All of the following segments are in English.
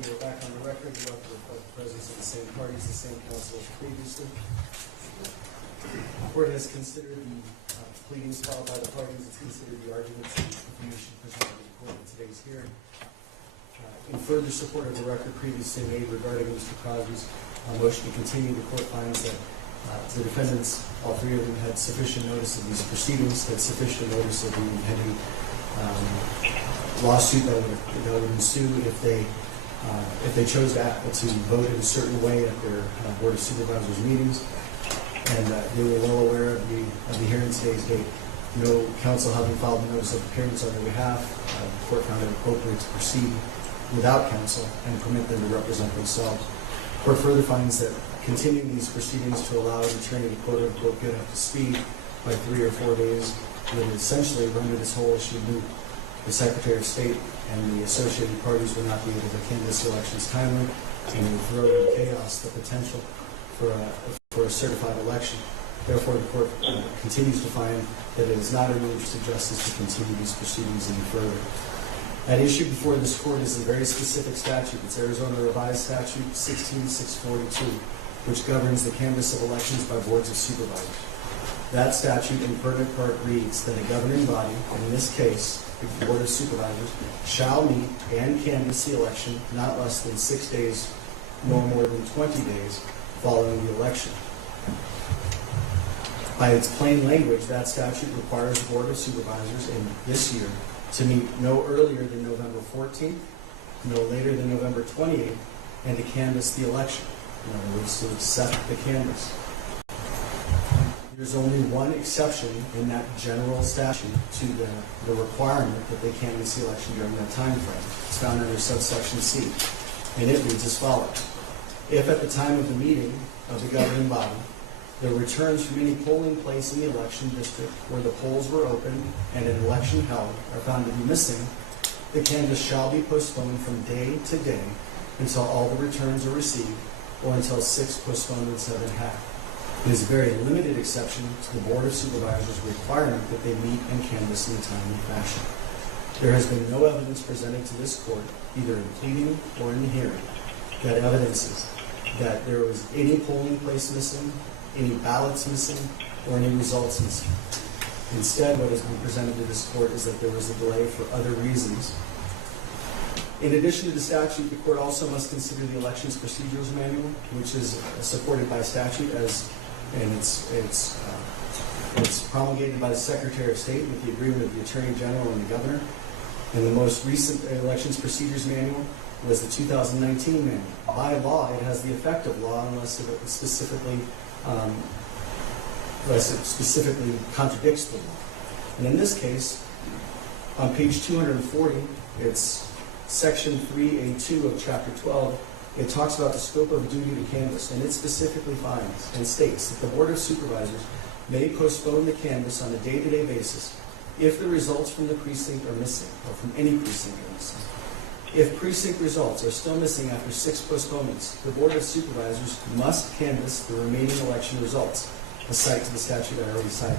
We're back on the record. We have the presence of the same parties, the same counsel as previously. The court has considered the pleadings filed by the parties. It's considered the arguments and information presented to the court in today's hearing. In further support of the record previously made regarding Mr. Crosby's motion to continue, the court finds that the defendants, all three of them, had sufficient notice of these proceedings, had sufficient notice of the impending lawsuit that would ensue if they chose to vote in a certain way at their Board of Supervisors meetings. And they were well aware of the hearing today's date. No counsel having filed a notice of appearance on their behalf, the court found it appropriate to proceed without counsel and permit them to represent themselves. The court further finds that continuing these proceedings to allow an attorney to quote-unquote get up to speed by 3 or 4 days would essentially render this whole issue moot. The Secretary of State and the associated parties will not be able to canvass elections timely, and will throw into chaos the potential for a certified election. Therefore, the court continues to find that it is not in the interest of justice to continue these proceedings any further. At issue before this court is a very specific statute. It's Arizona Revised Statute 16642, which governs the canvass of elections by boards of supervisors. That statute in pertinent part reads that a governing body, and in this case, the Board of Supervisors, shall meet and canvass the election not less than 6 days, nor more than 20 days following the election. By its plain language, that statute requires the Board of Supervisors in this year to meet no earlier than November 14th, no later than November 28th, and to canvass the election. In other words, to accept the canvass. There's only one exception in that general statute to the requirement that they canvass the election during that time frame. It's found under subsection C, and it reads as follows. If at the time of the meeting of the governing body, the returns from any polling place in the election district where the polls were opened and an election held are found to be missing, the canvass shall be postponed from day to day until all the returns are received, or until 6 postponements have been had. It is a very limited exception to the Board of Supervisors' requirement that they meet and canvass in a timely fashion. There has been no evidence presented to this court, either in pleading or in the hearing, that evidences that there was any polling place missing, any ballots missing, or any results missing. Instead, what has been presented to this court is that there was a delay for other reasons. In addition to the statute, the court also must consider the Elections Procedures Manual, which is supported by statute and it's promulgated by the Secretary of State with the agreement of the Attorney General and the Governor. And the most recent Elections Procedures Manual was the 2019 manual. By law, it has the effect of law unless it specifically contradicts the law. And in this case, on page 240, it's section 3A2 of chapter 12. It talks about the scope of duty to canvass, and it specifically finds and states that the Board of Supervisors may postpone the canvass on a day-to-day basis if the results from the precinct are missing, or from any precinct are missing. If precinct results are still missing after 6 postponements, the Board of Supervisors must canvass the remaining election results, a cite to the statute I already cited.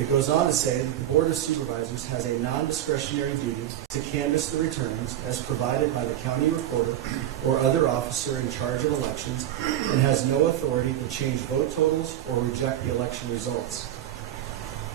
It goes on to say that the Board of Supervisors has a non-discretionary duty to canvass the returns as provided by the county recorder or other officer in charge of elections, and has no authority to change vote totals or reject the election results.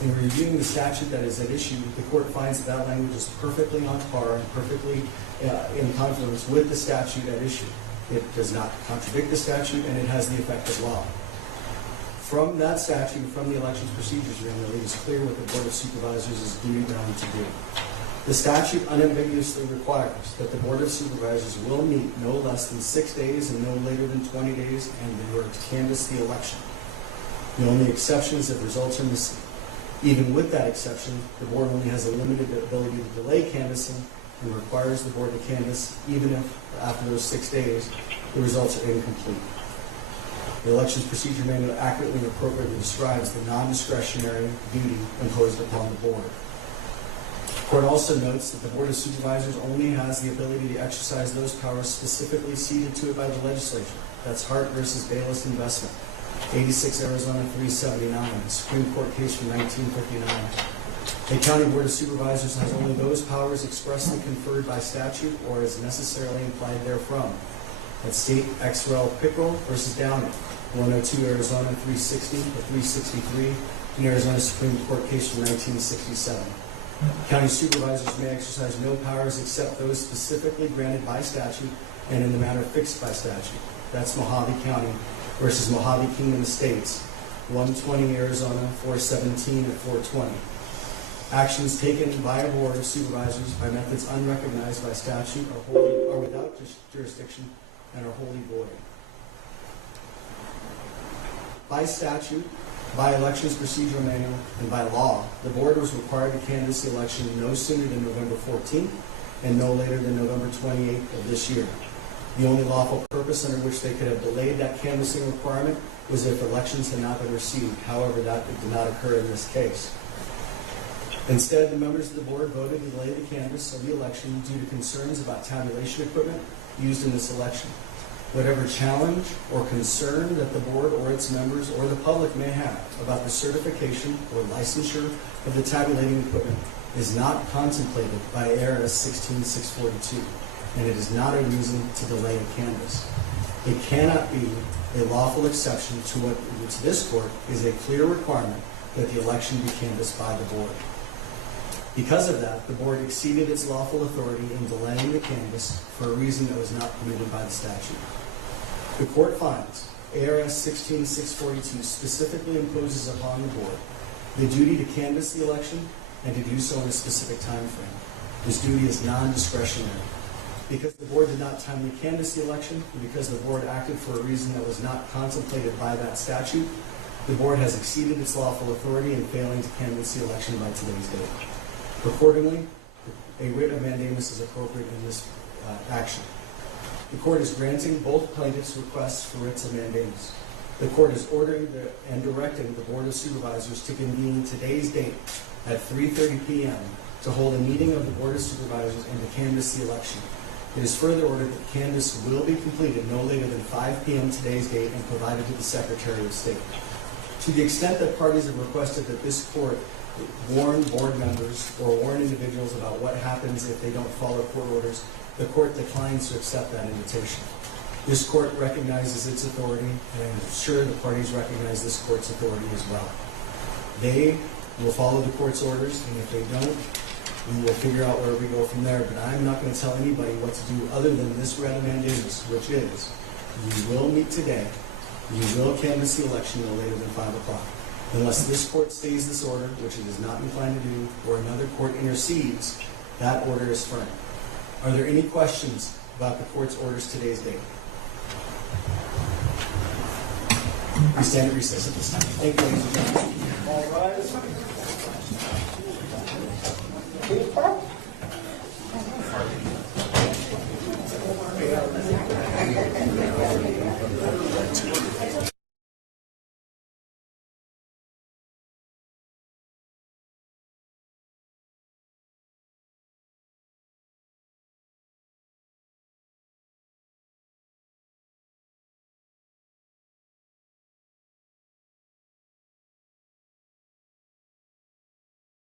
In reviewing the statute that is at issue, the court finds that that language is perfectly on par and perfectly in confluence with the statute at issue. It does not contradict the statute, and it has the effect of law. From that statute, from the Elections Procedures Manual, it is clear what the Board of Supervisors is duty-bound to do. The statute unambiguously requires that the Board of Supervisors will meet no less than 6 days and no later than 20 days in order to canvass the election. The only exception is if results are missing. Even with that exception, the board only has a limited ability to delay canvassing and requires the board to canvass even if, after those 6 days, the results are incomplete. The Elections Procedure Manual accurately and appropriately describes the non-discretionary duty imposed upon the board. The court also notes that the Board of Supervisors only has the ability to exercise those powers specifically ceded to it by the legislature. That's Hart versus Bayless Investment, 86 Arizona 379, Supreme Court case from 1959. The County Board of Supervisors has only those powers expressly conferred by statute or as necessarily implied therefrom. That's State ex rel. Pickrell versus Downey, 102 Arizona 360 or 363, an Arizona Supreme Court case from 1967. County supervisors may exercise no powers except those specifically granted by statute and in the manner fixed by statute. That's Mojave County versus Mojave Kingdom Estates, 120 Arizona 417 or 420. Actions taken by a board of supervisors by methods unrecognized by statute are without jurisdiction and are wholly void. By statute, by Elections Procedure Manual, and by law, the board was required to canvass the election no sooner than November 14th and no later than November 28th of this year. The only lawful purpose under which they could have delayed that canvassing requirement was if elections had not been received. However, that did not occur in this case. Instead, the members of the board voted to delay the canvass of the election due to concerns about tabulation equipment used in this election. Whatever challenge or concern that the board or its members or the public may have about the certification or licensure of the tabulating equipment is not contemplated by ARS 16642, and it is not a reason to delay a canvass. It cannot be a lawful exception to what to this court is a clear requirement that the election be canvassed by the board. Because of that, the board exceeded its lawful authority in delaying the canvass for a reason that was not permitted by the statute. The court finds ARS 16642 specifically imposes upon the board the duty to canvass the election and to do so in a specific time frame. This duty is non-discretionary. Because the board did not timely canvass the election, and because the board acted for a reason that was not contemplated by that statute, the board has exceeded its lawful authority in failing to canvass the election by today's date. Accordingly, a writ of mandamus is appropriate in this action. The court is granting both plaintiffs' requests for writs of mandamus. The court is ordering and directing the Board of Supervisors to convene today's date at 3:30 p.m. to hold a meeting of the Board of Supervisors and to canvass the election. It is further ordered that the canvass will be completed no later than 5 p.m. today's date and provided to the Secretary of State. To the extent that parties have requested that this court warn board members or warn individuals about what happens if they don't follow court orders, the court declines to accept that invitation. This court recognizes its authority, and I'm sure the parties recognize this court's authority as well. They will follow the court's orders, and if they don't, we will figure out where we go from there. But I'm not going to tell anybody what to do other than this writ of mandamus, which is, you will meet today, you will canvass the election no later than 5 o'clock. Unless this court stays this order, which it is not inclined to do, or another court intercedes, that order is firm. Are there any questions about the court's orders today's date? We stand at recess at this time. Thank you, ladies and gentlemen. All rise.